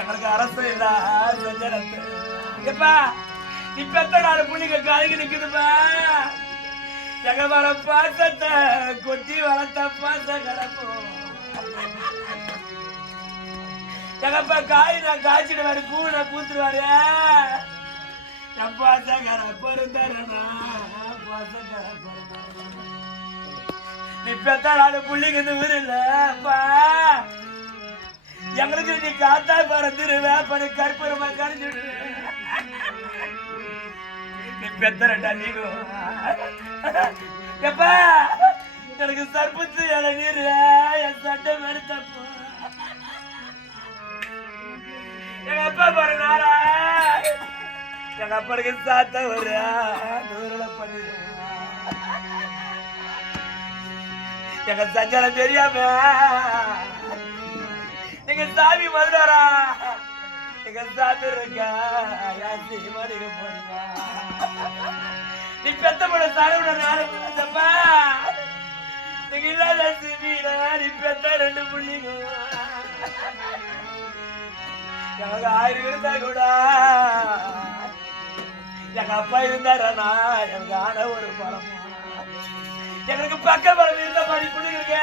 எங்களுக்கு அரசு இல்ல செஞ்சரத்து எப்பா நீ பெத்த நாலு புள்ளிங்க கலங்கி நிக்குதுப்பா எங்க வர பாசத்தை கொட்டி வளர்த்த பாச கிடக்கும் எங்கப்பா காய் நான் காய்ச்சிடுவாரு பூ நான் பூத்துருவாரு என் பாசகர பொருந்தரனா பாசகர நீ பெத்த நாலு புள்ளிங்க இந்த ஊர் இல்லப்பா எங்களுக்கு நீ காத்தா பறந்துருவே பண்ணி கற்பூரமா கரைஞ்சிடு நீ பெத்தரண்டா நீங்க எப்பா எனக்கு சர்பத்து இளநீர் என் சட்டை மாதிரி தப்பு எங்க அப்பா பாருனாரா எங்க அப்பனுக்கு சாத்த ஒரு நூறுல பண்ணிடுவா எங்க சஞ்சாரம் தெரியாம நீங்க சாமி மதுராரா நீங்க சாமி இருக்கா நீங்க போறீங்க நீ பெத்த போட சாரவிட நாளப்பா நீங்க இல்லாத சிவீனா நீ பெத்த 2 புள்ளிங்க எனக்கு 1000 இருந்தா கூட எங்க அப்பா இருந்தாரா எனக்கு ஆன ஒரு பலம் எங்களுக்கு பக்க பலம் இருந்த மாதிரி புள்ளிங்க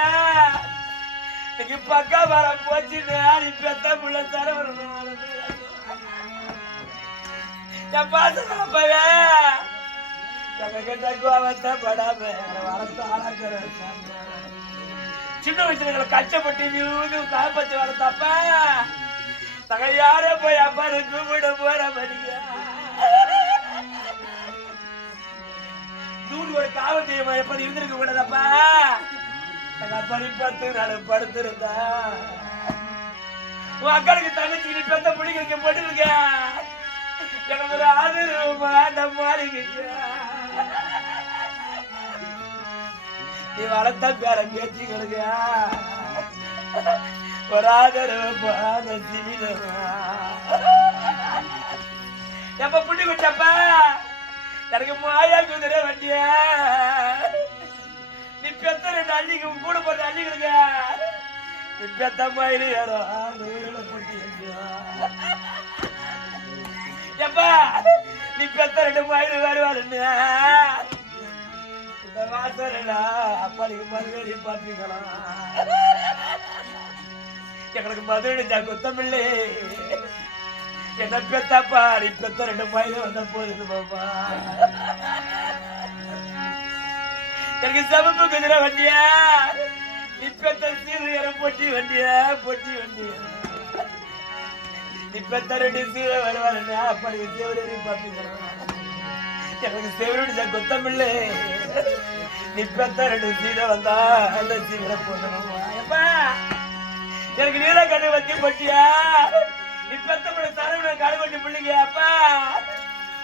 இன்னைக்கு பக்கா வரம் போச்சுன்னு நீ பெத்த புள்ள தர ஒரு என் பாசம் அப்பவே சின்ன வயசுல கஷ்டப்பட்டு காப்பாத்தி வளர்த்தாப்பா நாங்க யாரோ போய் அப்பா கூப்பிட போற மணிங்க நூறு ஒரு காவத்தியமா எப்படி இருந்திருக்க கூடாதப்பா நாங்க படி 10 நாள் படுத்திருந்தா உன் அக்காளுக்கு தங்கச்சி நீ பெத்த பிள்ளைங்களுக்கு போட்டுருக்க எனக்கு ஒரு ஆதரவு மாறிங்க நீ வளர்த்த பேர பேச்சுங்களுக்கு ஒரு ஆதரவு எப்ப புள்ளி குச்சப்பா எனக்கு மாயா குதிரை வண்டிய நீ பெத்த 2 அள்ளிக்கு கூட போட்ட அள்ளிகளுங்க நீ பெத்த மயிறு எப்பா நீ பெத்த 2 மயிறு வருவாருன்னு இந்த வாசல் அப்பனுக்கு மதுவெடி பார்த்துக்கலாம் எங்களுக்கு மதுவெடிச்சா குத்தமில்லை என்ன பெத்தாப்பா நீ பெத்த 2 மயிறு வந்த போகுது பாப்பா எனக்கு செவப்பு குதிரை வண்டியா நீ பெத்த சீரு பொட்டி வண்டியா நீ பெத்த 2 சீரை வருவாருன்னு அப்பனுக்கு சேவரி பார்த்துக்கலாம் எனக்கு சேவரிச்சா குத்தமில்லை நீ பெத்த 2 சீரை வந்தா அந்த சீரை போடணுமா எனக்கு நீல கண்ணு வச்சு போட்டியா நீ பெத்த பிள்ளை தரவுல கடுவட்டி பிள்ளைங்க அப்பா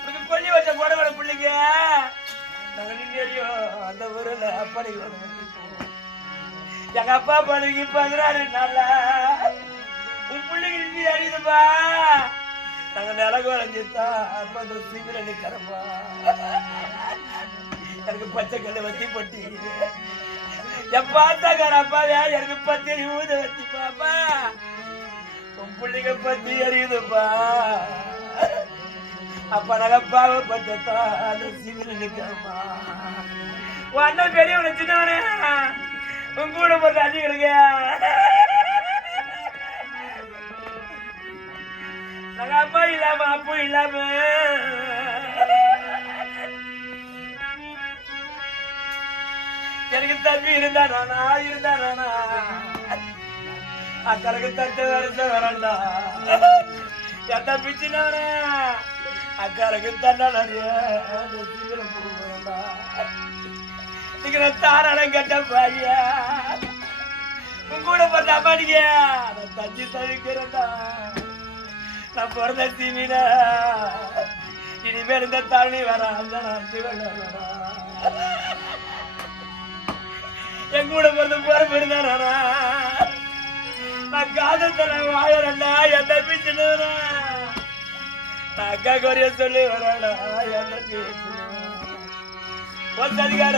உனக்கு கொல்லி வச்ச போடவட பிள்ளைங்க நாங்க நின்றியோ அந்த ஊரில் அப்படி எங்க அப்பா பழகி 16 நாளா உன் பிள்ளைங்க நின்று அறியுதுப்பா நாங்க நிலகு வளைஞ்சிருந்தா அப்ப அந்த சீவிர நிக்கிறப்பா எனக்கு பச்சை கல்லு வத்தி போட்டி என் பார்த்தாக்காரப்பாவே எனக்கு பத்தி ஊத வச்சுப்பாப்பா உன் பிள்ளைங்க பத்தி அறியுதுப்பா அப்ப நாங்க பாவப்பட்டா அந்த சீவிர நிக்கிறப்பா உன் அண்ணன் பெரியவனை சின்னவனே உன் கூட போட்டு அடிக்கிறீங்க நாங்க அம்மா இல்லாம அப்போ இல்லாம எனக்கு தம்பி இருந்தானா அக்கறைக்கு 10 வருஷம் வரண்டா என் தம்பி சின்னவனே அக்கறைக்கு தண்டா நீங்க தாராளம் கட்ட பாரியா உன் கூட போட்ட அம்மாடிங்க நான் தஞ்சி தவிக்கிறேன்டா நான் பிறந்த தீவினா இனிமேல் இந்த தண்ணி வர என் கூட பிறந்த பொறுப்பு இருந்தானா நான் காதல் தர வாழறா என் தம்பி சின்னவனா நான் அக்கா குறைய சொல்லி வரடா என் தம்பி அதிகார